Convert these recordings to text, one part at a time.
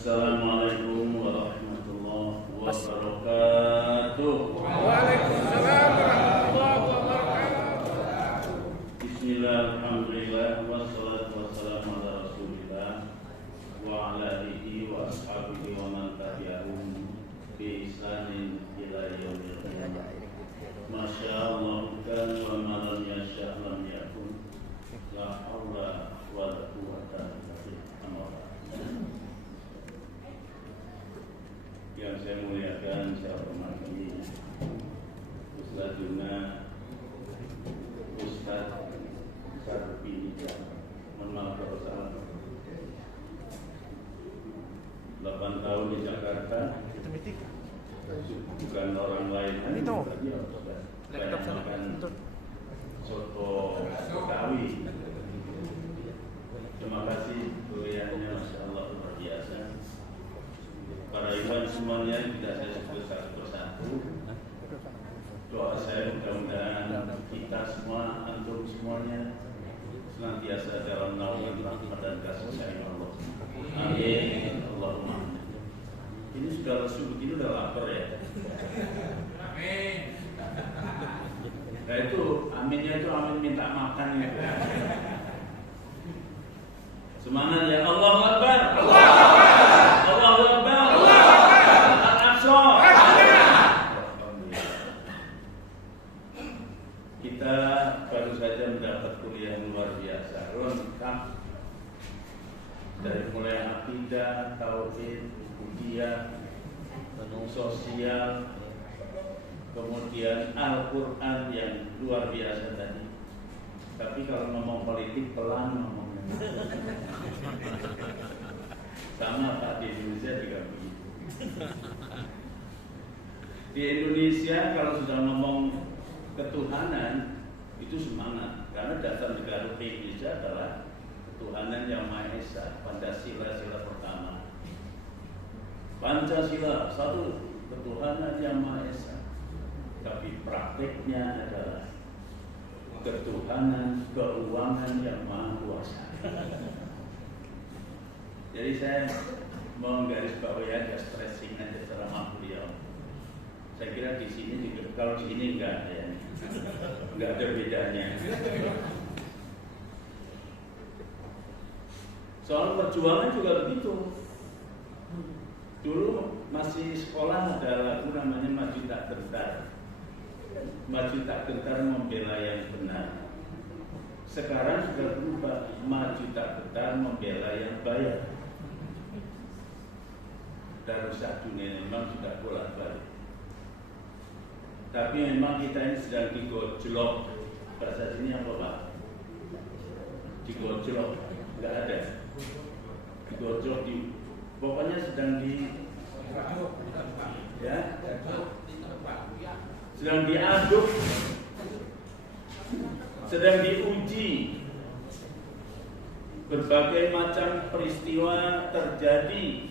Assalamualaikum warahmatullahi wabarakatuh. Waalaikumsalam warahmatullahi wabarakatuh. Bismillah, alhamdulillah, wassalatu wassalamu ala rasulillah wa ala alihi wa ashabihi wa man tabi'ahum bi ihsanin ila yaumil qiyamah. Masya Allah kan wa ma lam yasha' lam yakun. La haula wa la quwwata illa billah. Yang saya muliakan, saya hormati Ustadzuna Ustadz Sarpini, mohon maaf kalau salah. 8 tahun di Jakarta, bukan orang lain. Itu laptop makan soto Betawi. Terima kasih kuliahnya, Masya Allah, luar biasa. Para ikhwan semuanya tidak saya sebut satu persatu. Doa saya mudah-mudahan kita semua, antum semuanya senantiasa dalam naungan rahmat dan kasih sayang Allah. Amin. Allahumma. Ini sudah subuh ini udah lapar ya. Amin. Nah itu aminnya itu amin minta makan ya. Semangat ya. Allahu Akbar. Allahu Akbar. Allahu Akbar. Kita baru saja mendapat kuliah luar biasa, lengkap dari mulai akidah, tauhid, ubudiyah, sosial, kemudian Al-Quran yang luar biasa tadi. Tapi kalau ngomong politik pelan ngomongnya. Sama Pak, di Indonesia juga begitu. Di Indonesia kalau sudah ngomong ketuhanan itu semangat, karena dasar negara Indonesia adalah ketuhanan yang Maha Esa. Pancasila, sila pertama. Pancasila satu, ketuhanan yang Maha Esa. Tapi prakteknya adalah ketuhanan keuangan yang Maha Kuasa. Jadi saya mau garisbawahi aja, stressing aja ceramah beliau. Saya kira di sini juga, kalau di sini enggak ada ya, enggak ada bedanya. Soal perjuangan juga begitu. Dulu masih sekolah ada lagu namanya Maju Tak Gentar. Maju Tak Gentar membela yang benar. Sekarang sudah berubah, Maju Tak Gentar membela yang bayar. Darussalam dunia memang sudah bolak-balik. Tapi memang kita ini sedang digojlok. Bahasa sini apa Pak? Digojlok, nggak ada. Digojlok di, pokoknya sedang di, ya, sedang diaduk, sedang diuji. Berbagai macam peristiwa terjadi.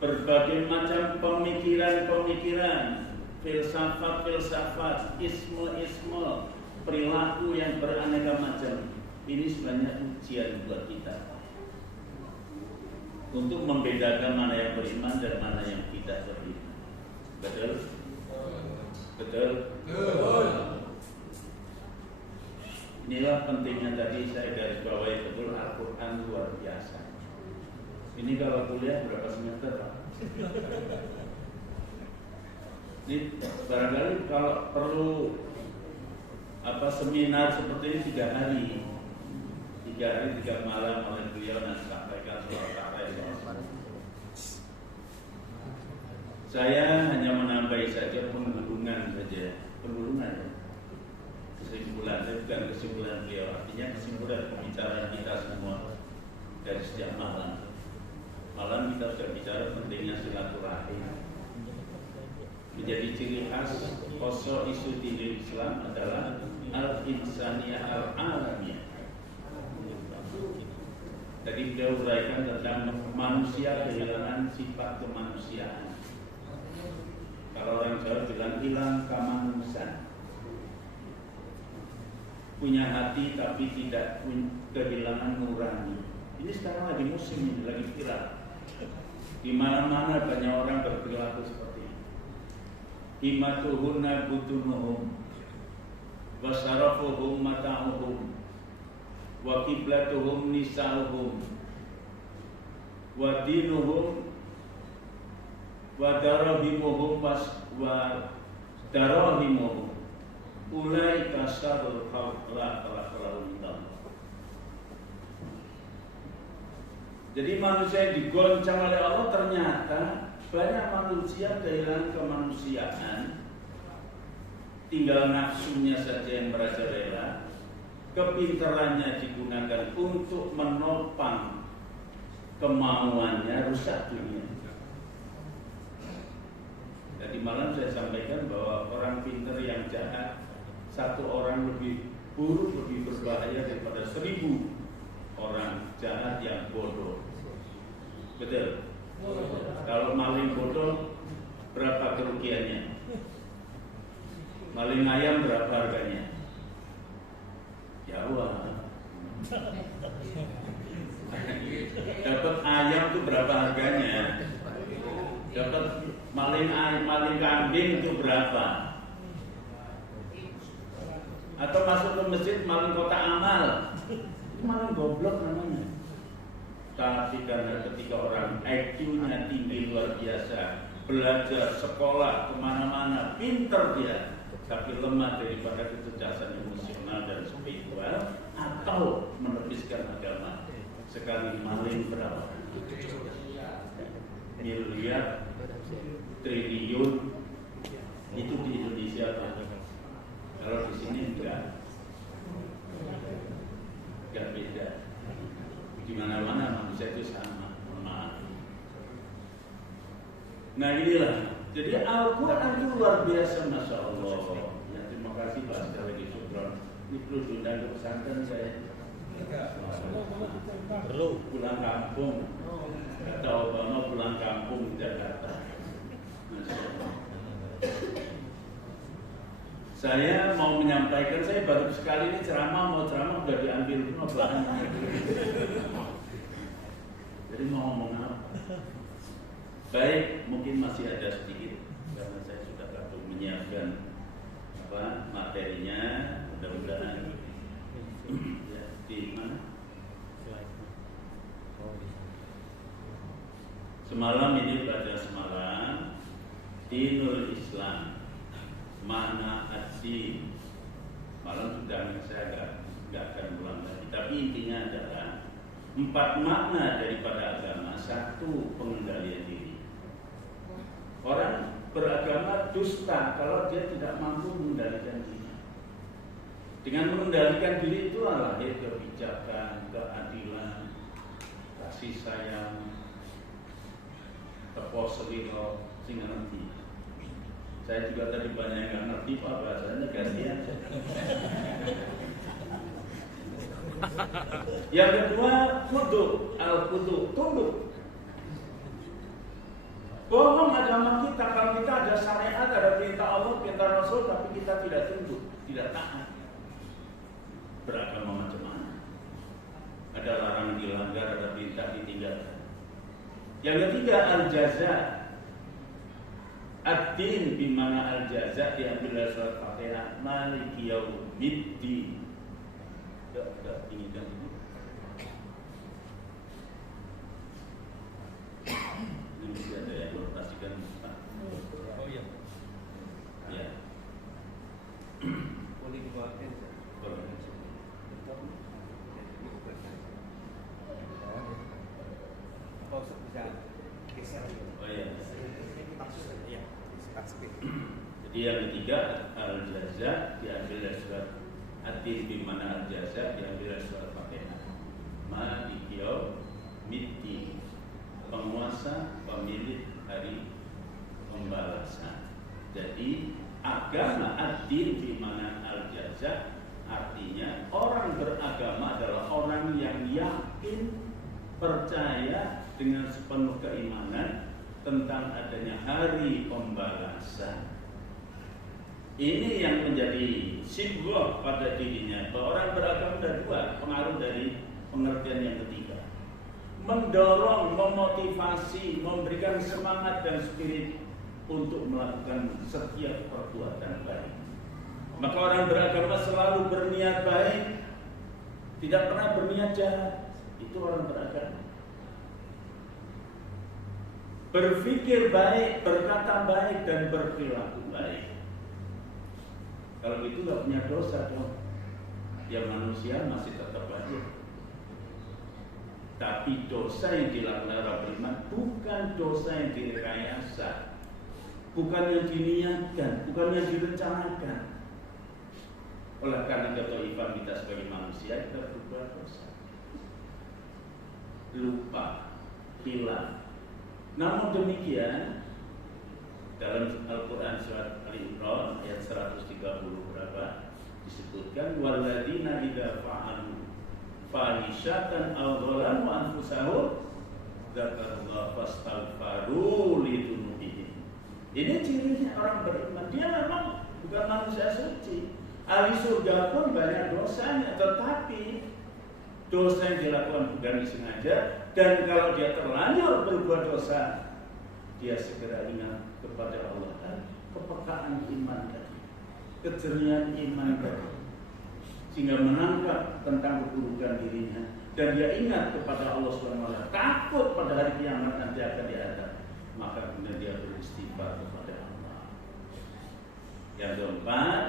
Berbagai macam pemikiran-pemikiran, filsafat-filsafat, isme-isme, perilaku yang beraneka macam. Ini sebenarnya ujian buat kita untuk membedakan mana yang beriman dan mana yang tidak beriman. Betul? Betul? Betul. Inilah pentingnya tadi saya garis bawahi betul, Al-Quran luar biasa. Ini kalau kuliah berapa semester Pak? Ini barangkali kalau perlu seminar seperti ini 3 hari, 3 malam oleh beliau dan sampaikan soal karya. Saya hanya menambahi saja penggulungan saja, kesimpulan, bukan kesimpulan beliau, artinya kesimpulan pembicaraan kita semua dari sejak malam. Malam kita sudah bicara pentingnya silaturahim. Menjadi ciri khas Qoso isu di Islam adalah al-insaniyah al-alamiyah. Jadi beliau uraikan tentang manusia kehilangan sifat kemanusiaan. Kalau orang Jawa bilang hilang kemanusiaan. Punya hati tapi tidak kehilangan nurani. Ini sekarang lagi musim ini, lagi viral. Di mana-mana banyak orang berperilaku seperti ini. Himatuhunna butunuhum wasarafuhum mata'uhum wa kiblatuhum nisa'uhum wa dinuhum wa darahimuhum wa darahimuhum ulaika syarrul khalqi la khalaqallahu. Jadi manusia yang digoncang oleh Allah, ternyata banyak manusia kehilangan kemanusiaan, tinggal nafsunya saja yang merajalela, kepintarannya digunakan untuk menopang kemauannya, rusak dunia. Tadi malam saya sampaikan bahwa orang pintar yang jahat, satu orang lebih buruk, lebih berbahaya daripada 1000 orang jahat yang bodoh. Betul? Kalau maling bodoh, berapa kerugiannya? Maling ayam berapa harganya? Jauh. Dapat ayam itu berapa harganya? Dapat maling kambing itu berapa? Atau masuk ke masjid maling kotak amal, itu maling goblok namanya. Tapi karena ketika orang IQ-nya tinggi luar biasa, belajar, sekolah, kemana-mana, pinter dia, tapi lemah daripada kecerdasan emosional dan spiritual, atau menepiskan agama, sekali maling berapa? Miliar, triliun, itu di Indonesia Pak. Kalau di sini enggak beda. Di mana-mana manusia itu sama. Maaf. Nah inilah. Jadi Al-Quran itu luar biasa, masya Allah. Ya, terima kasih Pak sekali lagi syukron. Ini perlu diundang ke pesantren saya. Perlu pulang kampung. Kata Obama pulang kampung di Jakarta. Masya Allah. Saya mau menyampaikan, saya baru sekali ini ceramah udah diambil semua bahannya. Jadi mau ngomong apa? Baik, mungkin masih ada sedikit karena saya sudah kadung menyiapkan materinya, mudah-mudahan ya, di mana? Semalam ini pada semalam Dinul Islam, makna ad-din. Malam sudah saya nggak akan ulang lagi. Tapi intinya adalah 4 makna daripada agama. 1, pengendalian diri. Orang beragama dusta kalau dia tidak mampu mengendalikan diri. Dengan mengendalikan diri itu lahir kebijakan, keadilan, kasih sayang, teposeliro, sing ngerti. Saya juga tadi banyak yang nggak ngerti Pak, bahasanya gantian. Yang kedua, kudu, al-kudu, tunduk. Bohong agama kita kalau kita ada syariat, ada perintah Allah, perintah Rasul, tapi kita tidak tunduk, tidak taat. Beragama macam mana? Ada larangan dilanggar, ada perintah ditinggalkan. Yang ketiga, al-jaza. Ad-din bimana al-jaza diambil dari surat Fatihah, maliki yaumiddin. Ini dan ini. Ini masih ada yang belum pastikan Pak. Oh iya. Ya. Boleh dibawakan. Boleh. Oh, bisa geser. Oh iya. Iya. Jadi yang ketiga al-jaza diambil dari surat Ad-din bimana al-jaza diambil dari surat Fatihah. Maliki yaumiddin, penguasa, pemilik hari pembalasan. Jadi agama ad-din bimana al-jaza artinya orang beragama adalah orang yang yakin, percaya dengan sepenuh keimanan tentang adanya hari pembalasan. Ini yang menjadi simbol pada dirinya bahwa orang beragama ada 2, pengaruh dari pengertian yang ketiga. mendorong, memotivasi, memberikan semangat dan spirit untuk melakukan setiap perbuatan baik. Maka orang beragama selalu berniat baik, tidak pernah berniat jahat. Itu orang beragama. Berpikir baik, berkata baik, dan berperilaku baik. Kalau itu nggak punya dosa dong. Ya manusia masih tetap aja. Tapi dosa yang dilakukan orang beriman bukan dosa yang direkayasa, bukan yang diniatkan, bukan yang direncanakan. Oleh karena ketaifan kita sebagai manusia, kita berbuat dosa, lupa, hilang. Namun demikian, dalam Al-Quran surat Al-Imran ayat 130 berapa disebutkan, walladzina idza fa'alu fahishatan aw dzalamu anfusahum dzakarullaha fastaghfaru lidzunubihim. Ini cirinya orang beriman. Dia memang bukan manusia suci. Ahli surga pun banyak dosanya, tetapi dosa yang dilakukan bukan disengaja, dan kalau dia terlanjur berbuat dosa, dia segera ingat kepada Allah, kepekaan iman tadi, kejernihan iman tadi, sehingga menangkap tentang keburukan dirinya, dan dia ingat kepada Allah SWT, takut pada hari kiamat nanti akan diadab, maka kemudian dia beristighfar kepada Allah. Yang keempat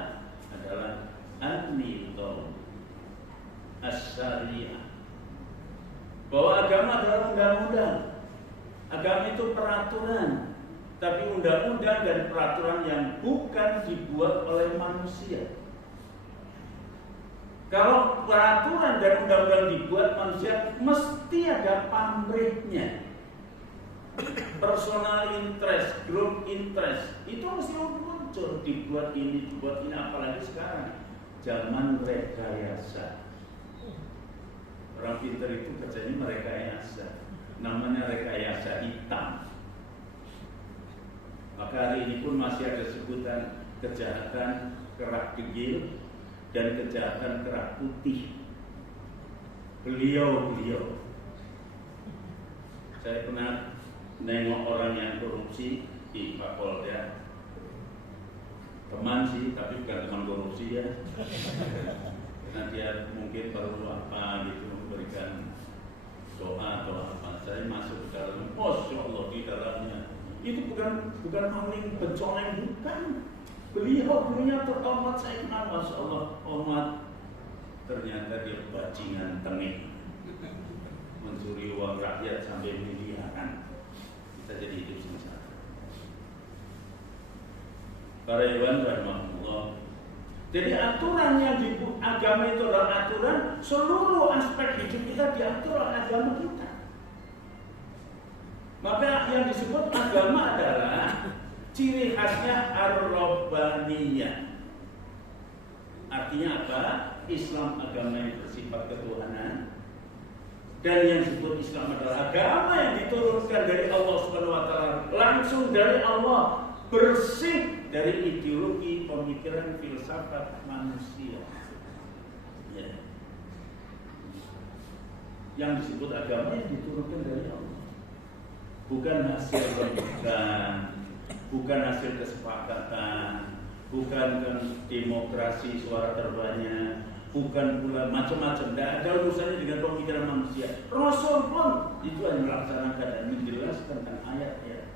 adalah an-nizam as-syariah, bahwa agama adalah undang-undang. Agama itu peraturan, tapi undang-undang dan peraturan yang bukan dibuat oleh manusia. Kalau peraturan dan undang-undang dibuat manusia, mesti ada pamrihnya. Personal interest, group interest, itu mesti muncul. Dibuat ini, apalagi sekarang zaman rekayasa. Orang pintar itu kerjanya merekayasa, namanya rekayasa hitam. Maka hari ini pun masih ada sebutan kejahatan kerak degil dan kejahatan kerak putih. Beliau saya pernah nengok orang yang korupsi di Pak Polda. Teman sih, tapi bukan teman korupsi ya. Karena dia mungkin baru apa gitu, memberikan doa atau apa. Saya masuk ke dalam, Masya Allah, di dalamnya itu bukan maling pencoleng, bukan. Beliau punya terhormat, saya kenal, Masya Allah, hormat. Ternyata dia bajingan tengik, mencuri uang rakyat sampai miliaran. Kita jadi hidup sengsara. Para ikhwan rahimahullah. Jadi aturan yang di agama itu adalah aturan, seluruh aspek hidup kita diatur oleh agama kita. Maka yang disebut agama adalah ciri khasnya ar-rabbaniyah. Artinya apa? Islam agama yang bersifat ketuhanan. Dan yang disebut Islam adalah agama yang diturunkan dari Allah Subhanahu wa taala, langsung dari Allah, bersih dari ideologi, pemikiran, filsafat manusia. Ya. Yang disebut agama yang diturunkan dari Allah, bukan hasil rembukan, bukan hasil kesepakatan, bukan demokrasi suara terbanyak, bukan pula macam-macam. Tidak ada urusannya dengan pemikiran manusia. Rasul pun itu hanya melaksanakan dan menjelaskan tentang ayat-ayat.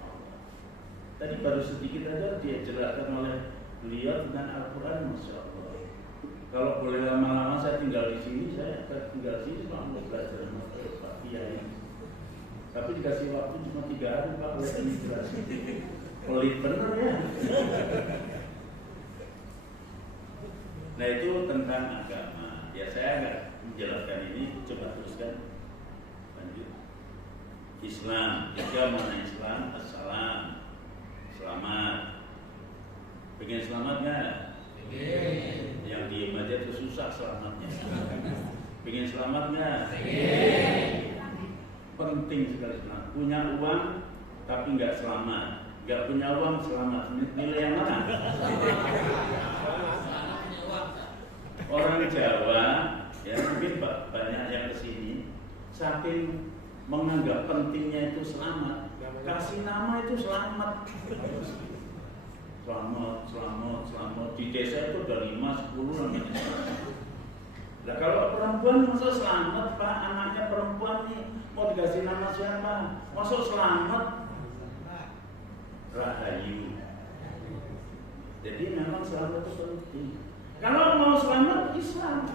Tadi baru sedikit aja dia jelaskan oleh beliau dengan Al-Quran, Masya Allah. Kalau boleh lama-lama saya tinggal di sini, saya tinggal di sini cuma mau belajar sama Pak Kiai. Tapi dikasih waktu cuma 3 hari Pak, boleh ini jelasin. Pelit bener ya. Nah itu tentang agama. Ya saya nggak menjelaskan ini, coba teruskan. Lanjut. Islam, mana Islam? Assalam. Selamat. Pengen selamat nggak? Pengen. Yang diem aja tuh susah selamatnya. Pengen selamat nggak? Pengen. Penting sekali selamat. Punya uang tapi nggak selamat. Nggak punya uang selamat. Nilai yang mana? Orang Jawa ya mungkin banyak yang kesini, saking menganggap pentingnya itu selamat. Kasih nama itu selamat. Selamat. Di desa itu udah 5-10 namanya selamat. Nah kalau perempuan masuk selamat, Pak, anaknya perempuan nih mau dikasih nama siapa? Masuk selamat, Rahayu. Jadi memang selamat itu penting. Kalau mau selamat, Islam.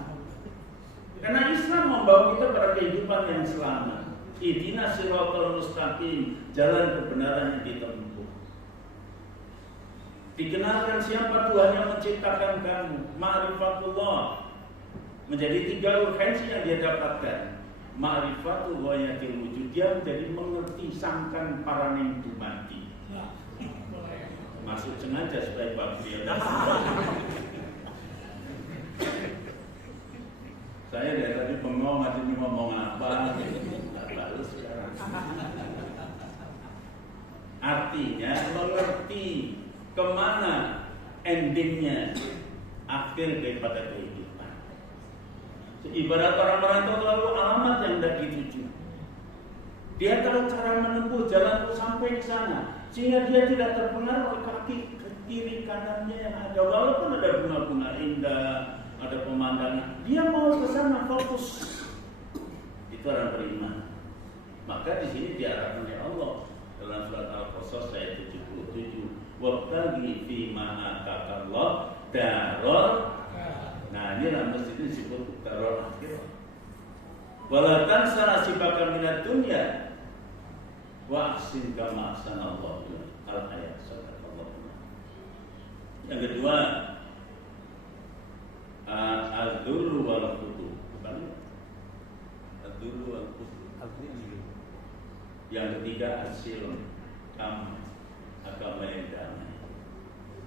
Karena Islam membawa kita pada kehidupan yang selamat. Ihdinas siratal mustaqim, jalan kebenaran yang ditempuh. Dikenalkan siapa Tuhan yang menciptakan kamu, ma'rifatullah. Menjadi 3 urgensi yang dia dapatkan. Ma'rifatul ghayatil wujud, dia menjadi mengerti sangkan paraning dumati. Masuk sengaja supaya Pak Beliau. Saya dari tadi bengong, ini ngomong apa? Lalu sekarang. Artinya mengerti kemana endingnya, akhir daripada kehidupan. Ibarat orang merantau lalu alamat yang tidak dituju. Dia tahu cara menempuh jalan untuk sampai di sana, sehingga dia tidak terpengaruh oleh kaki ke kiri kanannya yang ada. Walaupun ada bunga-bunga indah, ada pemandangan, dia mau ke sana fokus. Itu orang beriman. Maka di sini diarahkan oleh Allah dalam surat Al-Qasas ayat 77. Wabtaghi fima atakallah darul. Nah ini lah masjid ini disebut darul akhirah. Wala tansa nasibaka minad dunya wa ahsin kama ahsanallahu ilaik. Al-ayat surat Allah. Yang kedua, az-dzurru wal khudu. Az-dzurru wal khudu. Yang ketiga, as-silm, agama yang damai.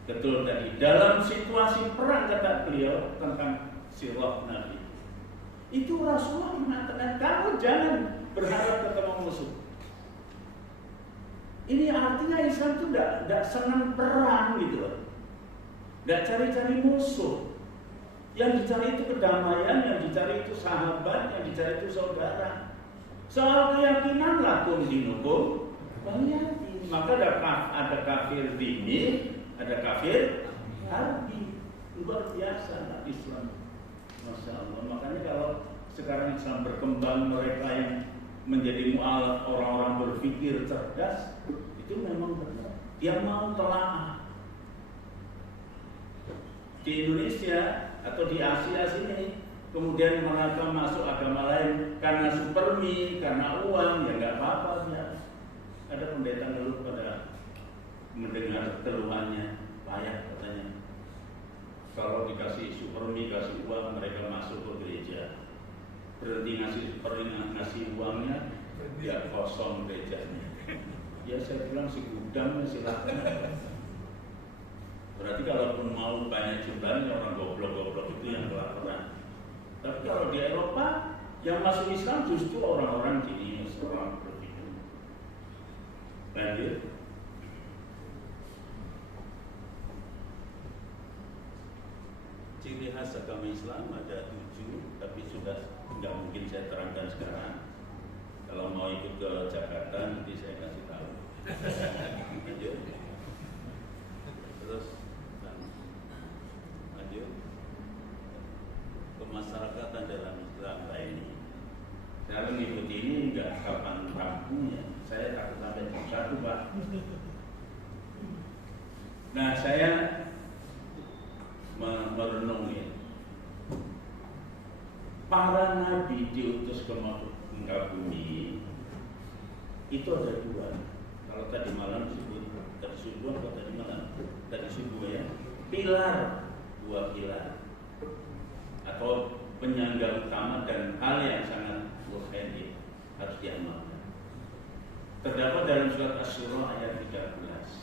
Betul tadi, dalam situasi perang kata beliau tentang sirah Nabi, itu Rasulullah mengatakan kamu jangan berharap ketemu musuh. Ini artinya Islam itu tidak senang perang gitu loh. Tidak cari-cari musuh. Yang dicari itu kedamaian, yang dicari itu sahabat, yang dicari itu saudara. Soal keyakinan lakum dinukum waliyadin. Maka ada kafir dini, ada kafir harbi. Luar biasa Islam. Masya Allah. Makanya kalau sekarang Islam berkembang, mereka yang menjadi mu'alaf orang-orang berpikir cerdas, itu memang benar. Dia mau telaah. Di Indonesia atau di Asia sini, kemudian mereka masuk agama lain karena supermi, karena uang, ya nggak apa-apa ya. Ada pendeta ngeluh pada mendengar keluhannya, payah katanya. Kalau dikasih supermi, kasih uang, mereka masuk ke gereja. Berhenti ngasih uangnya, dia kosong gerejanya. Ya saya bilang si gudangnya silakan. Berarti kalaupun mau banyak jumlahnya orang goblok-goblok itu yang kelaparan. Tapi kalau di Eropa yang masuk Islam justru orang-orang jenius, orang berpikir. Lanjut. Ciri khas agama Islam ada 7, tapi sudah nggak mungkin saya terangkan sekarang. Kalau mau ikut ke Jakarta nanti saya kasih tahu. Lanjut. Terus lanjut. Kemasyarakatan dalam Islam ini. Saya mengikuti ini nggak kapan kampungnya. Saya takut sampai jam 1, Pak. Nah, saya merenungi para nabi diutus ke muka bumi itu ada 2. Kalau tadi malam disebut tadi subuh atau tadi malam? Tadi subuh ya. Pilar, 2 pilar atau penyangga utama dan hal yang sangat urgent harus diamalkan. Terdapat dalam surat Asy-Syura ayat 13.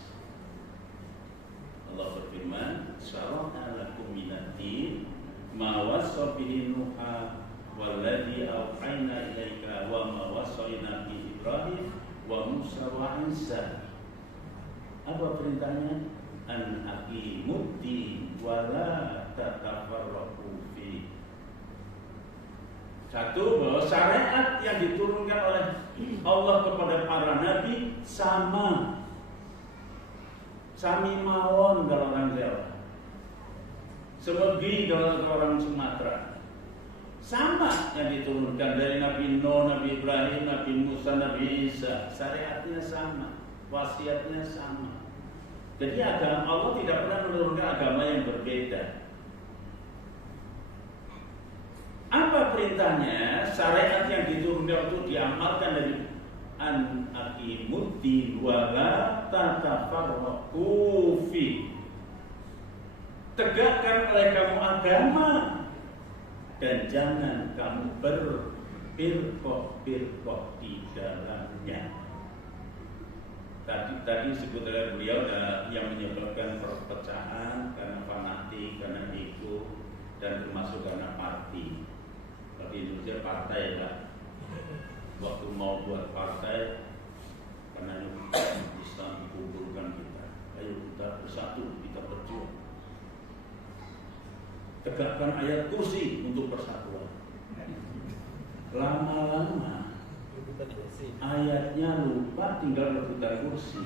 Allah berfirman, "Syara'a lakum minad-din ma wassa bihi Nuha walladzi awhayna ilaika wa ma wassayna bi Ibrahim wa Musa wa Isa." Apa perintahnya? An aqimud-din wa la tatafarraqu fi. Satu, bahwa syariat yang diturunkan oleh Allah kepada para nabi sama. Sami mawon kalau orang Jawa, semegi kalau orang Sumatera. Sama yang diturunkan dari Nabi Nuh, Nabi Ibrahim, Nabi Musa, Nabi Isa. Syariatnya sama, wasiatnya sama. Jadi agama Allah tidak pernah menurunkan agama yang berbeda. Apa perintahnya? Syariat yang diturunkan itu diamalkan dari an aqimuddin wa la tatafarraqu fi. Tegakkan oleh kamu agama dan jangan kamu berfirqah di dalamnya. Tadi disebut oleh beliau yang menyebabkan perpecahan karena fanatik, karena ego, dan termasuk karena parti. Di Indonesia partai lah. Waktu mau buat partai, karena Islam dikumpulkan kita. Ayo kita bersatu, kita berjuang. Tegakkan ayat kursi untuk persatuan. Lama-lama ayatnya lupa, tinggal rebutan kursi.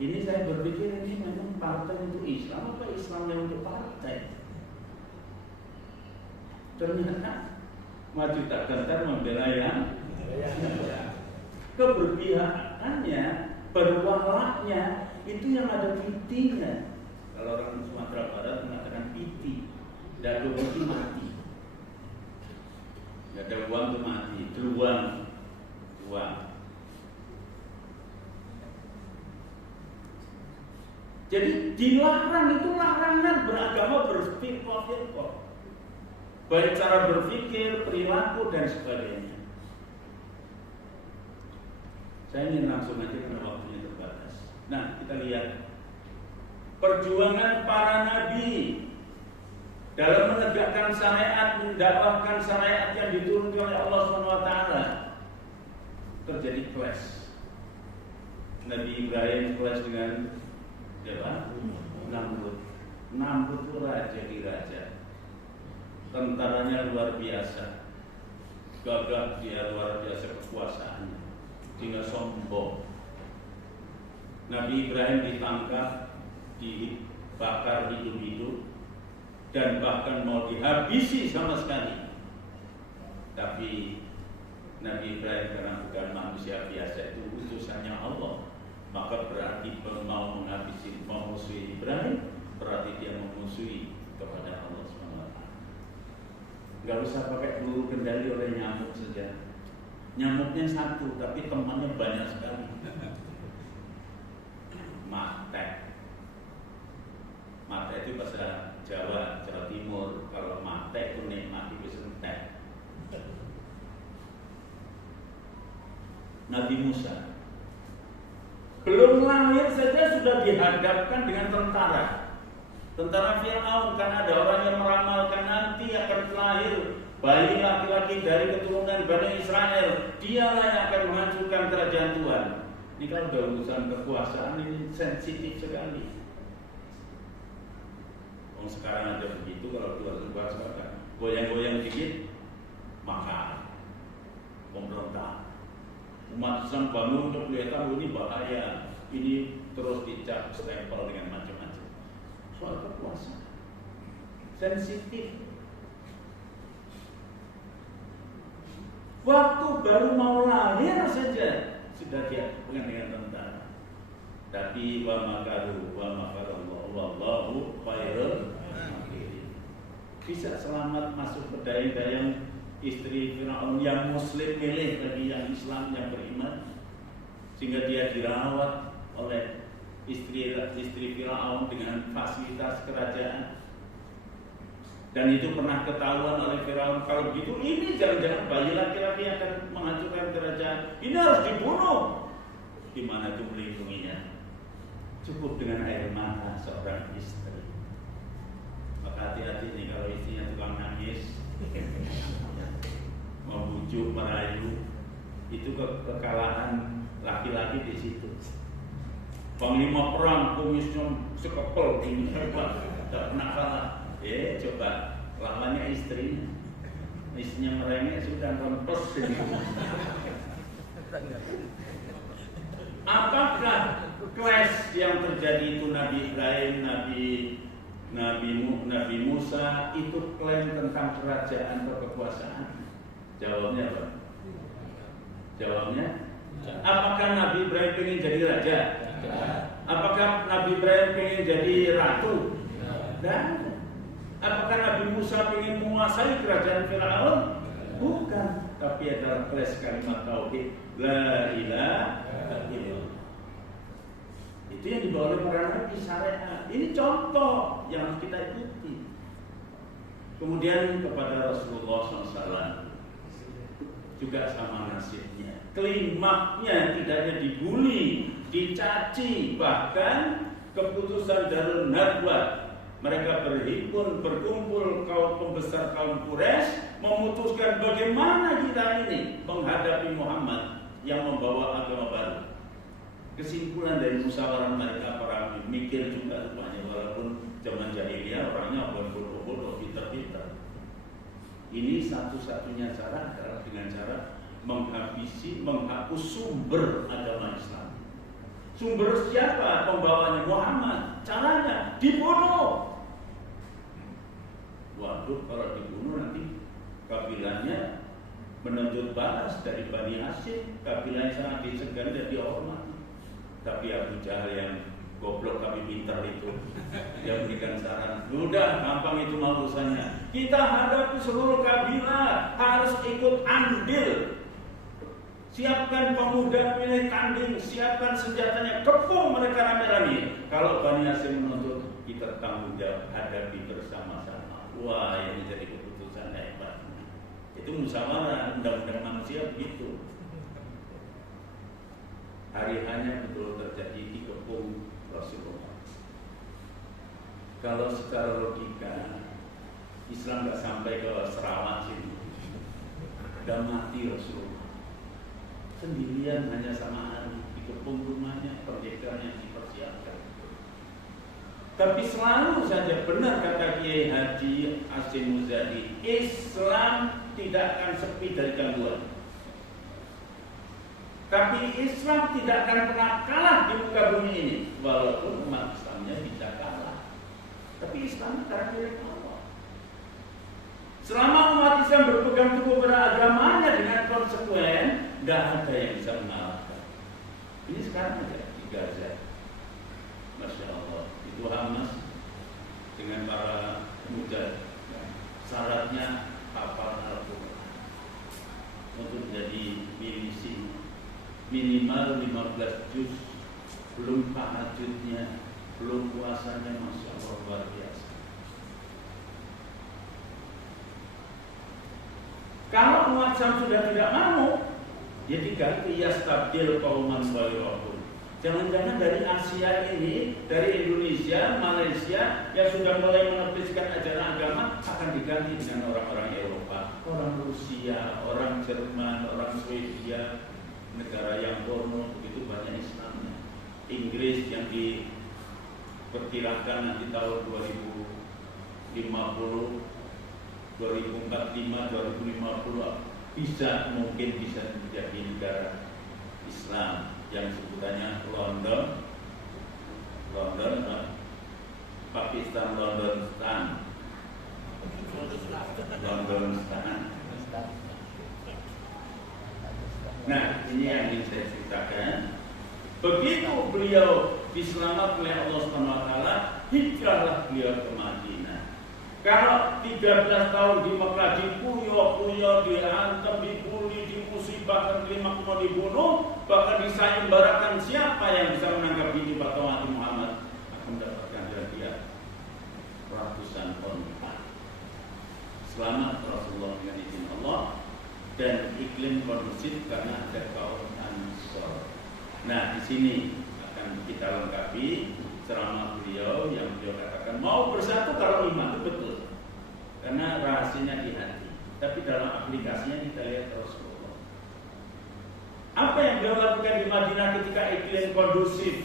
Ini saya berpikir ini memang partai untuk Islam apa Islam yang untuk partai? Ternyata maju tak gentar membela yang keberpihakannya, berwalaknya itu yang ada pitinya. Kalau orang Sumatera Barat mengatakan piti, tidak ada uang mati, tidak ada uang itu mati, uang. Jadi dilarang itu larangan beragama berfirqah. Baik cara berpikir, perilaku, dan sebagainya. Saya ingin langsung aja karena waktunya terbatas. Nah, kita lihat perjuangan para nabi dalam menegakkan syariat, mendakwahkan syariat yang diturunkan oleh Allah SWT. Terjadi clash. Nabi Ibrahim clash dengan siapa? Namrud. Namrud itu raja di raja. Tentaranya luar biasa, gagah dia, luar biasa kekuasaannya, sehingga sombong. Nabi Ibrahim ditangkap, dibakar hidup-hidup, dan bahkan mau dihabisi sama sekali. Tapi Nabi Ibrahim karena bukan manusia biasa, itu utusannya Allah, maka berarti mau memusuhi Ibrahim, berarti dia memusuhi kepada Allah SWT. Gak usah pakai peluru kendali oleh nyamuk saja. Nyamuknya satu, tapi temannya banyak sekali. Mate. Mate itu bahasa Jawa Timur. Kalau mate itu nikmat, itu sentek. Nabi Musa belum lahir saja sudah dihadapkan dengan tentara Fir'aun, karena ada orang yang meramalkan nanti akan lahir bayi laki-laki dari keturunan Bani Israel. Dialah yang akan menghancurkan kerajaan Tuhan. Ini kalau udah urusan kekuasaan ini sensitif sekali. Sekarang aja begitu, kalau keluar kekuasaan goyang-goyang dikit maka pemberontak. Umat Islam bangun untuk kelihatan ini bahaya, ini terus dicap stempel dengan macam-macam. Soal kekuasaan sensitif. Waktu baru mau lahir saja sudah dihadapkan dengan tentara. Tapi wa makaru wa makarallahu wallahu khairul makirin. Bisa selamat masuk ke dayang-dayang istri Firaun yang muslim milih bagi yang Islam yang beriman, sehingga dia dirawat oleh istri Firaun dengan fasilitas kerajaan. Dan itu pernah ketahuan oleh Firaun, kalau begitu ini jangan-jangan bayi laki-laki yang akan menghancurkan kerajaan, ini harus dibunuh. Gimana itu melindunginya? Cukup dengan air mata seorang istri. Maka hati-hati nih kalau istrinya tukang nangis, membujuk, merayu, itu kekalahan laki-laki di situ. Panglima perang kumisnya sekepel ini hebat, tak pernah kalah. Coba lawannya istrinya merengek sudah rempes. Apakah clash yang terjadi itu Nabi Ibrahim, Nabi Musa itu klaim tentang kerajaan atau kekuasaan? Jawabnya apa? Jawabnya, apakah Nabi Ibrahim ingin jadi raja? Apakah Nabi Ibrahim ingin jadi ratu? Dan apakah Nabi Musa ingin menguasai kerajaan Firaun? Bukan, tapi adalah clash kalimat tauhid la ilaha illallah. Itu yang dibawa oleh para nabi syariat. Ini contoh yang harus kita ikuti. Kemudian kepada Rasulullah SAW juga sama nasibnya. Klimaknya tidak hanya dibully, dicaci, bahkan keputusan Darul Nadwah. Mereka berkumpul kaum pembesar kaum Quraisy memutuskan bagaimana kita ini menghadapi Muhammad yang membawa agama baru. Kesimpulan dari musyawarah mereka para mikir juga rupanya, walaupun zaman jahiliyah orangnya bodoh-bodoh, pintar-pintar. Ini satu-satunya cara adalah dengan cara menghapus sumber agama Islam. Sumber siapa? Pembawanya Muhammad. Caranya dibunuh. Waduh, kalau dibunuh nanti kabilahnya menuntut balas dari Bani Hashim. Kabilah yang sangat disegani dan dihormati. Tapi Abu Jahal yang goblok tapi pintar itu, dia berikan saran, udah gampang itu urusannya. Kita hadapi seluruh kabilah, harus ikut andil. Siapkan pemuda milik kambing, siapkan senjatanya, kepung mereka rame-rame. Kalau Bani Hashim menuntut, kita tanggung jawab, hadapi bersama-sama. Wah, ini jadi keputusan hebat. Itu musyawarah, undang-undang manusia begitu. Hari-hanya betul terjadi di kepung Rasulullah. Kalau secara logika, Islam nggak sampai ke Sarawak sini, udah mati Rasulullah. Sendirian hanya sama Ali di kepung rumahnya, pernikahan yang dipersiapkan. Tapi selalu saja benar kata Kiai Haji Hashim Muzadi, Islam tidak akan sepi dari gangguan. Tapi Islam tidak akan pernah kalah di muka bumi ini, walaupun umat Islamnya bisa kalah. Tapi Islam karena milik Allah. Selama umat Islam berpegang teguh pada agamanya dengan konsekuen, tidak ada yang bisa mengalahkan. Ini sekarang aja di Gaza, Masya Allah, itu Hamas dengan para pemuda, syaratnya hafal Al-Quran untuk menjadi milisi. Minimal 15 juz, belum tahajudnya, belum puasanya, Masya Allah, luar biasa. Kalau umat Islam sudah tidak mau, ya diganti yastabdil qauman ghairahum. Jangan-jangan dari Asia ini, dari Indonesia, Malaysia yang sudah mulai menepiskan ajaran agama akan diganti dengan orang-orang Eropa, orang Rusia, orang Jerman, orang Swedia. Negara yang porno begitu banyak Islamnya. Inggris yang diperkirakan nanti tahun 2050, 2045, 2050 mungkin bisa menjadi negara Islam yang sebutannya London, Pakistan, London. Nah, ini yang ingin saya ceritakan. Begitu beliau diselamatkan oleh Allah SWT, hijrahlah beliau ke Madinah. Kalau 13 tahun di Mekah dikuyok-kuyok, dihantam, dibully, dimusibahkan, kelima mau dibunuh, bahkan disayembarakan, siapa yang bisa menanggapi hidup atau mati Muhammad akan mendapatkan hadiah ratusan onta. Selamat Rasulullah dengan izin Allah. Dan iklim kondusif karena ada kaum Ansor. Nah, di sini akan kita lengkapi ceramah beliau yang beliau katakan mau bersatu kalau iman, itu betul. Karena rahasianya di hati. Tapi dalam aplikasinya kita lihat Rasulullah. Apa yang beliau lakukan di Madinah ketika iklim kondusif?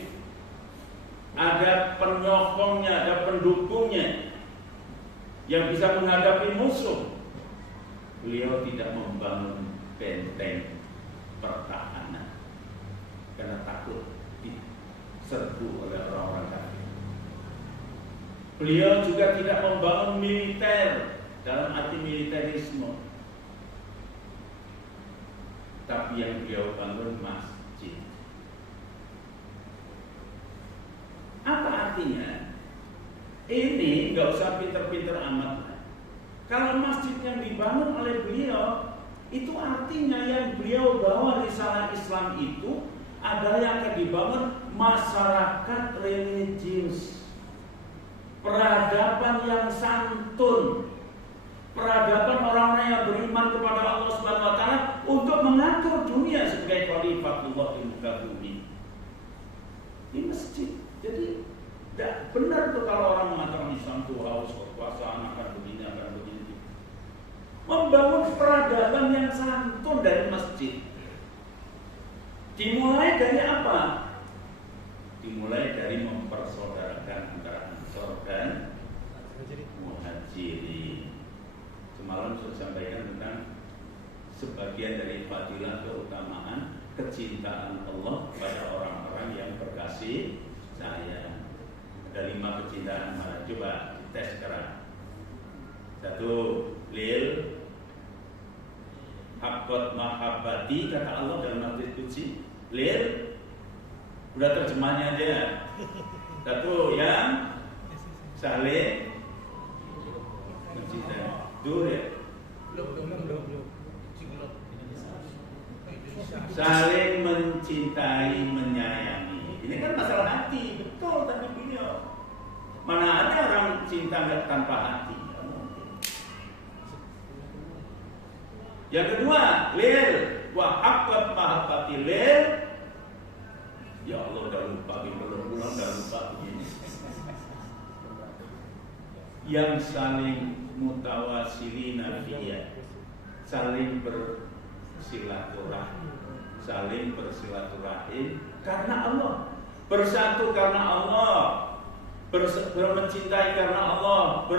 Ada penyokongnya, ada pendukungnya. yang bisa menghadapi musuh. Beliau tidak membangun benteng pertahanan karena takut diserbu oleh orang-orang kafir. Beliau juga tidak membangun militer dalam arti militerisme, tapi yang beliau bangun masjid. Apa artinya? Ini nggak usah pinter-pinter amat. Kalau masjid yang dibangun oleh beliau, itu artinya yang beliau bawa risalah Islam itu adalah yang akan dibangun masyarakat religius, peradaban yang santun, peradaban orang-orang yang beriman kepada Allah Subhanahu wa taala untuk mengatur dunia sebagai khalifatullah di muka bumi. Di masjid. Jadi tidak benar tuh kalau orang mengatakan Islam itu haus kekuasaan akan begini akan begini. Membangun peradaban yang santun dari masjid. Dimulai dari apa? Dimulai dari mempersaudarakan antara Ansor dan Muhajirin. Semalam sudah sampaikan tentang sebagian dari fadilah keutamaan kecintaan Allah pada orang-orang yang berkasih sayang. Ada 5 kecintaan mana? Coba tes sekarang. 1, lil haqqat mahabbati, kata Allah dalam hadis qudsi. Lil, udah terjemahnya aja. 1, yang saling mencintai. Dur ya. Saling mencintai, menyayangi. Ini kan masalah hati, betul tadi beliau. Mana ada orang cinta nggak tanpa hati? Yang kedua, lil wa haqqat mahabbati lil. Ya Allah, udah lupa bulan udah lupa begini. Yang saling mutawasilina fiyya, saling bersilaturahim, saling bersilaturahim karena Allah, bersatu karena Allah, mencintai karena Allah,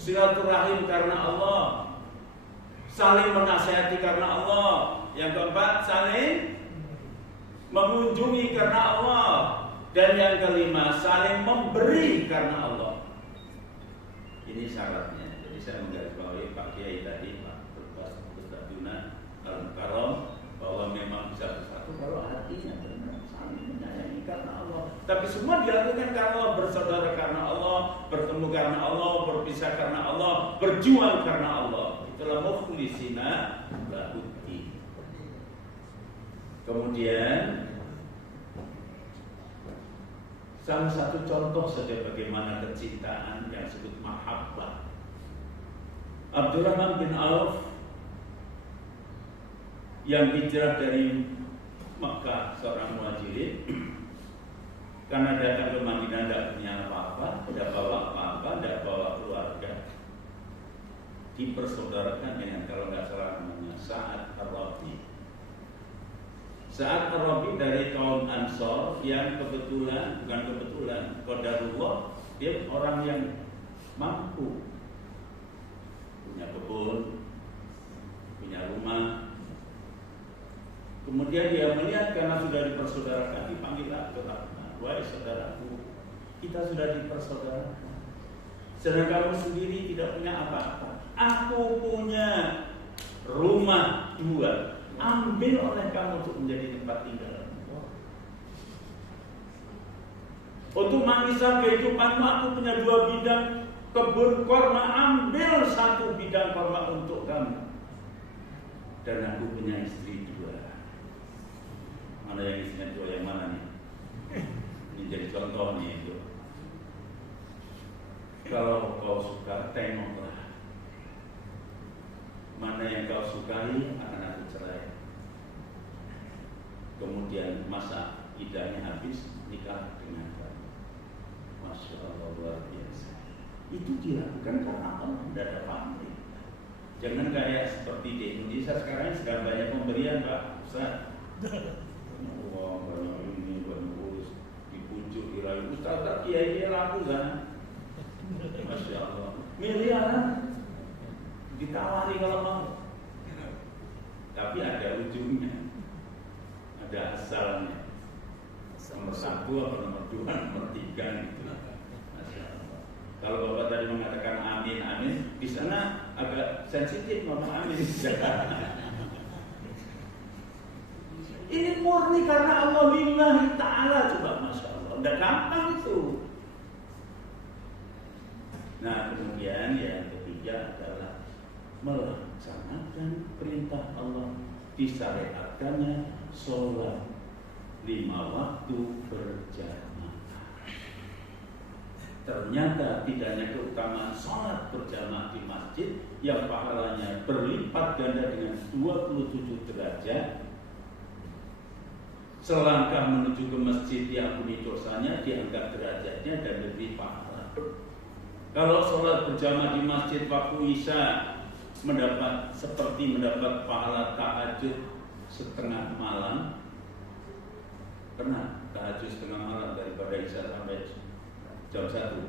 silaturahim karena Allah, saling menasihati karena Allah. Yang keempat, saling mengunjungi karena Allah. Dan yang kelima, saling memberi karena Allah. Ini syaratnya. Jadi saya menggarisbawahi Pak Kiai tadi, Pak Ustaz Yuna Al-Karom, bahwa memang bisa bersatu kalau hatinya benar, saling menyayangi karena Allah. Tapi semua dilakukan karena Allah, bersaudara karena Allah, bertemu karena Allah, berpisah karena Allah, berjuang karena Allah. Itulah mukhlisina lahuddin. Kemudian salah satu contoh saja bagaimana kecintaan yang disebut mahabbah. Abdurrahman bin Auf yang hijrah dari Makkah, seorang muhajirin, karena datang ke Madinah tidak punya apa-apa, tidak bawa apa-apa, tidak bawa keluarga, dipersaudarakan dengan, kalau nggak salah namanya, Sa'ad Ar-Rabi. Sa'ad Ar-Rabi dari kaum Ansor yang bukan kebetulan, qadarullah, dia orang yang mampu, punya kebun, punya rumah. Kemudian dia melihat karena sudah dipersaudarakan, dipanggil tetap, wahai saudaraku, kita sudah dipersaudarakan. Sedangkan kamu sendiri tidak punya apa-apa. Aku punya rumah 2. Ambil oleh kamu untuk menjadi tempat tinggal. Untuk mangisan kehidupanmu, aku punya 2 bidang kebun korma. Ambil 1 bidang korma untuk kamu. Dan aku punya istri 2. Mana yang istrinya 2, yang mana nih? Ini jadi contoh nih itu. Kalau kau suka, tengoklah. Mana yang kau sukai akan aku cerai. Kemudian masa iddahnya habis, nikah dengan kamu. Masya Allah, luar biasa. Itu dilakukan karena Allah, tidak ada pamrih. Jangan kayak seperti di Indonesia sekarang sedang banyak pemberian, Pak Ustaz. Wah, banyak ini, banyak urus, dipujuk, dirayu. Ustaz, kiai laku kan? Masya Allah, miliaran ditawari kalau mau. Tapi ada ujungnya, ada asalnya. Nomor 1 atau nomor 2, nomor 3 gitu. Masya Allah. Kalau Bapak tadi mengatakan amin, amin, di sana agak sensitif ngomong amin. Ini murni karena Allah lillahi ta'ala. Coba Masya Allah, udah gampang itu. Nah kemudian yang ketiga adalah melaksanakan perintah Allah, disyariatkannya sholat 5 waktu berjamaah. Ternyata tidak hanya keutamaan sholat berjamaah di masjid yang pahalanya berlipat ganda dengan 27 derajat. Selangkah menuju ke masjid diampuni dosanya, diangkat derajatnya dan lebih pahala. Kalau sholat berjamaah di masjid waktu Isya seperti mendapat pahala tahajud setengah malam. Pernah tahajud setengah malam daripada Isya sampai jam 1?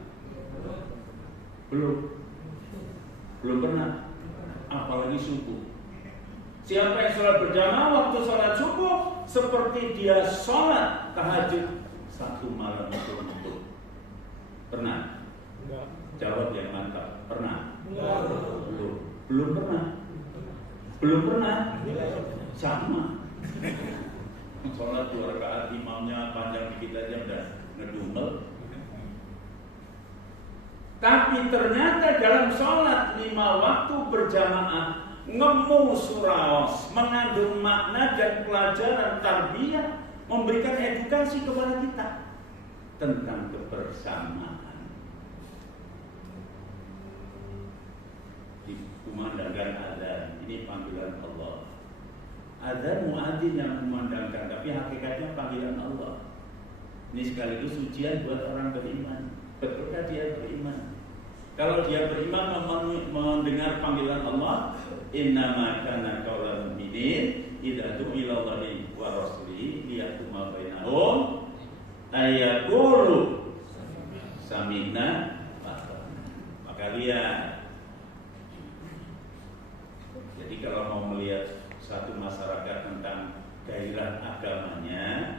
Belum pernah. Apalagi subuh. Siapa yang sholat berjamaah waktu sholat subuh seperti dia sholat tahajud 1 malam itu. Pernah? Jawab yang mantap. Pernah? Belum pernah. Sama. Sholat 2 rakaat, imamnya panjang dikit aja udah ngedumel. Tapi ternyata dalam sholat 5 waktu berjamaah ngemu suraos, mengandung makna dan pelajaran tarbiyah, memberikan edukasi kepada kita tentang kebersamaan. Dikumandangkan azan, ini panggilan Allah. Azan muadzin yang memandangkan, tapi hakikatnya panggilan Allah. Ini sekaligus ujian buat orang beriman. Betulkah dia beriman? Kalau dia beriman mendengar panggilan Allah, innama kana qaulal mu'minin idza du'ila Allahi wa rasulihi liyahkuma bainahum ayaqulu sami'na wa ata'na. Maka lihat. Jadi kalau mau melihat satu masyarakat tentang gairah agamanya,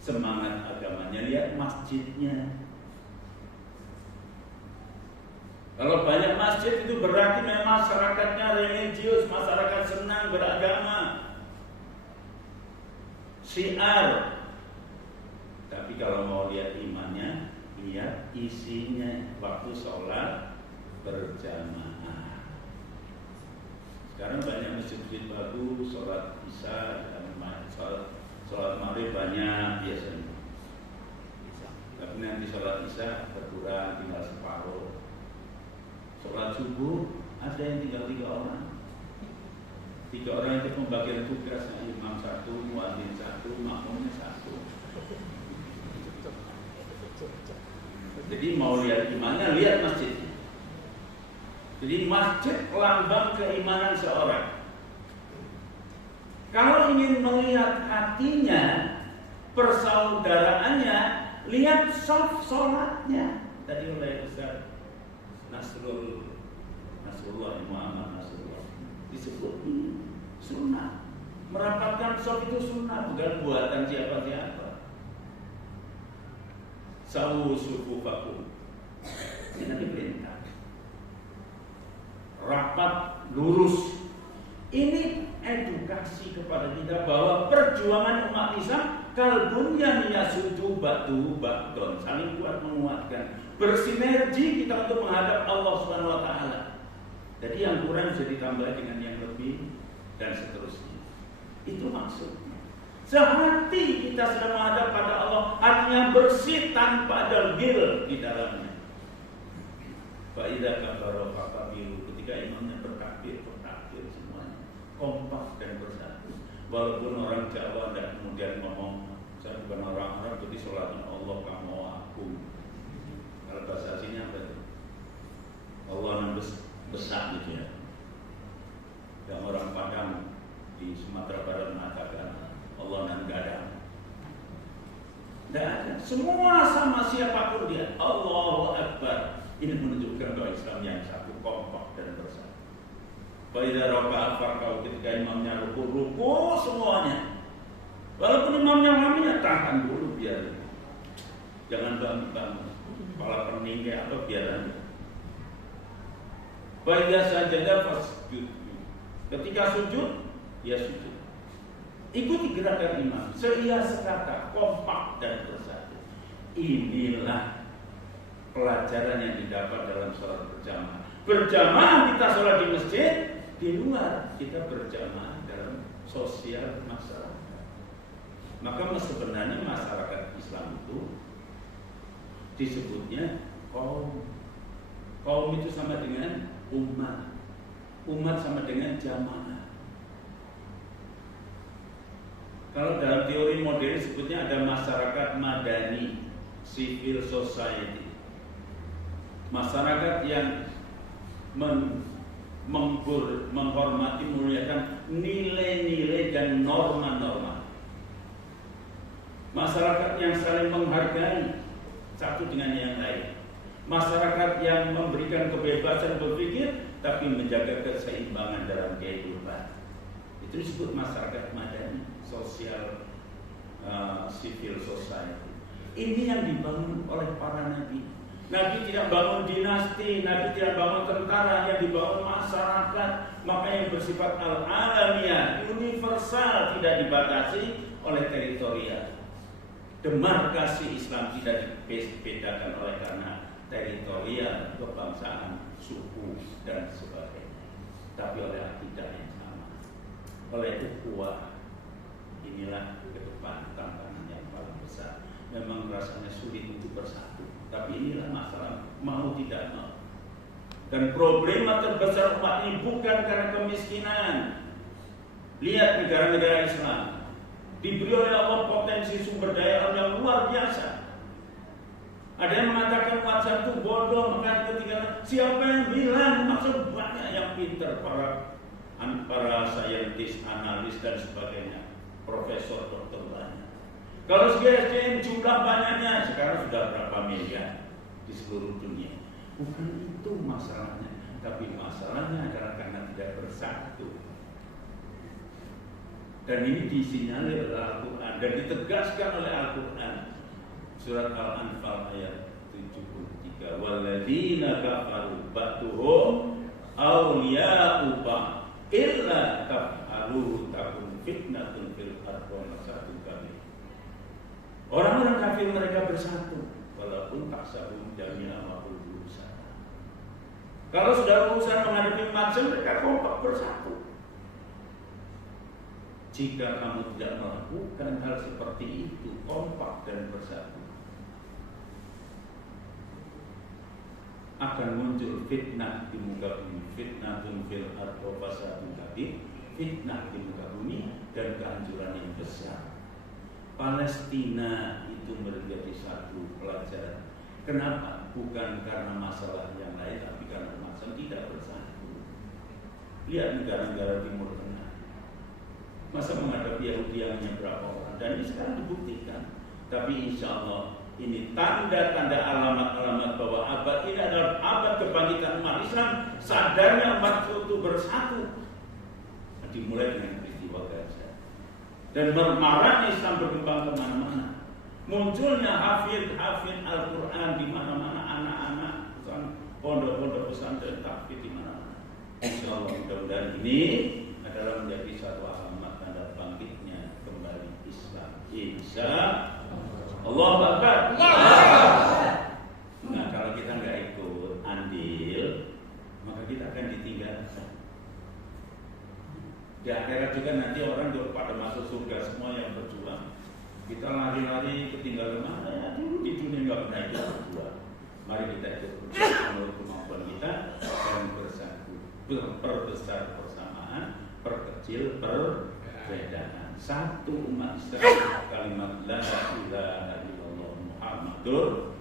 semangat agamanya, lihat masjidnya. Kalau banyak masjid itu berarti memang masyarakatnya religius, masyarakat senang beragama, syiar. Tapi kalau mau lihat imannya, lihat isinya waktu sholat berjamaah. Sekarang banyak masjid-masjid bagus, sholat isya dan sholat maghrib banyak biasanya. Tapi nanti sholat isya berkurang, tinggal separuh. Sholat subuh ada yang tinggal 3 orang. 3 orang itu pembagian tugas, imam 1, muadzin 1, makmumnya 1. Jadi mau lihat imannya, lihat masjidnya. Jadi masjid lambang keimanan seorang. Kalau ingin melihat hatinya, persaudaraannya, lihat shaf sholatnya. Tadi oleh Ustaz Nasrullah Muhammad Nasrullah disebut ini sunnah. Merapatkan shaf itu sunnah, bukan buatan siapa-siapa. Sawu sufufakum, ini diperintah. Rapat lurus. Ini edukasi kepada kita bahwa perjuangan umat Islam kalbunya yasudu batu bakdon, saling kuat menguatkan, bersinergi kita untuk menghadap Allah Subhanahu wa taala. Jadi yang kurang bisa ditambah dengan yang lebih dan seterusnya. Itu maksudnya. Sehati kita sedang menghadap pada Allah, hatinya bersih tanpa ada gil di dalamnya. Faidah kabaro fakabiru, ketika imamnya bertakbir semuanya kompak dan bersatu. Walaupun orang Jawa dan kemudian ngomong, saya bukan orang Arab, jadi sholatnya Allah kamu aku. Kalau bahasa aslinya apa itu? Allah yang besar gitu ya. Yang orang Padang di Sumatera Barat mengatakan Allah nan gadang. Tidak ada. Semua sama siapapun dia. Allahu Akbar. Ini menunjukkan bahwa Islam yang satu, kompak dan bersatu. Faiza raka'a farka'u, ketika imamnya ruku semuanya. Walaupun imamnya maminya, tahan dulu biar jangan bangun-bangun. Kepala pening kayak apa biar aja. Faiza sajada fasjud. Ketika sujud, ya sujud. Ikuti gerakan imam, seia sekata, kompak dan bersatu. Inilah pelajaran yang didapat dalam sholat berjamaah. Berjamaah kita sholat di masjid, di luar kita berjamaah dalam sosial masyarakat. Maka sebenarnya masyarakat Islam itu disebutnya kaum. Kaum itu sama dengan umat. Umat sama dengan jamaah. Kalau dalam teori modern disebutnya ada masyarakat madani, civil society. Masyarakat yang menghormati, memuliakan nilai-nilai dan norma-norma. Masyarakat yang saling menghargai satu dengan yang lain. Masyarakat yang memberikan kebebasan berpikir tapi menjaga keseimbangan dalam kehidupan. Itu disebut masyarakat madani, sosial, civil society. Ini yang dibangun oleh para nabi. Nabi tidak bangun dinasti, Nabi tidak bangun tentara, yang dibangun masyarakat. Maka yang bersifat al-alamiah, universal, tidak dibatasi oleh teritorial. Demarkasi Islam tidak dibedakan oleh karena teritorial, kebangsaan, suku, dan sebagainya, tapi oleh akidah yang sama, oleh ukhuwah. Inilah ke depan tantangan yang paling besar. Memang rasanya sulit untuk bersatu, tapi inilah masalah mau tidak mau. Dan problema terbesar umat ini bukan karena kemiskinan. Lihat negara-negara Islam, diberi oleh Allah potensi sumber daya alam yang luar biasa. Ada yang mengatakan umat satu bodoh, maka ketika siapa yang bilang, maksud banyak yang pintar, para saintis, analis dan sebagainya, profesor, dokter banyak. Kalau segi SDM jumlah banyaknya sekarang sudah berapa miliar di seluruh dunia. Bukan itu masalahnya, tapi masalahnya adalah karena tidak bersatu. Dan ini disinyalir oleh Al-Quran dan ditegaskan oleh Al-Quran. Surat Al-Anfal ayat 73. Walladzina kafaru ba'duhum awliya'u ba'd illa taf'aluhu takun fitnatun fil ardi wa fasadun kabir. Orang-orang kafir mereka bersatu walaupun taksabun jami'an wa qulubuhum syatah. Kalau sudah urusan menghadapi maksiat, mereka kompak bersatu. Jika kamu tidak melakukan hal seperti itu, kompak dan bersatu, akan muncul fitnah di muka bumi, fitnatun fil ardi wa fasadun kabir, fitnah di muka bumi dan kehancuran yang besar. Palestina itu menjadi satu pelajaran. Kenapa? Bukan karena masalah yang lain, tapi karena masalah tidak bersatu. Lihat negara-negara Timur Tengah, masa menghadapi Yahudi yang hanya berapa orang, dan ini sekarang dibuktikan. Tapi insya Allah ini tanda-tanda alamat-alamat bahwa abad ini adalah abad kebangkitan umat Islam. Sadarnya umat itu bersatu. Dimulai dengan peristiwa Gaza. Dan maraknya Islam berkembang kemana-mana. Munculnya hafid Al-Quran di mana-mana, anak-anak pondok-pondok pesantren tahfidz di mana-mana. Insya Allah mudah-mudahan ini adalah menjadi satu alamat tanda bangkitnya kembali Islam. Insya Allah Akbar. Nah, kalau kita nggak ikut andil, maka kita akan ditinggalkan. Di akhirat juga nanti orang juga pada masuk surga semua yang berjuang. Kita lari-lari ketinggalan mana ya? Dulu di dunia nggak pernah ikut berjuang. Mari kita ikut berjuang menurut kemampuan kita dan bersatu, perbesar persamaan, perkecil perbedaan. Satu umat Islam, kalimat la ilaha illallah Muhammadur.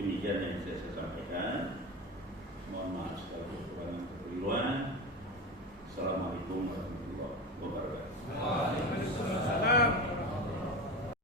Demikian yang bisa saya sampaikan. Mohon maaf segala kekurangan kekeliruan. Assalamualaikum warahmatullahi wabarakatuh. Waalaikumsalam.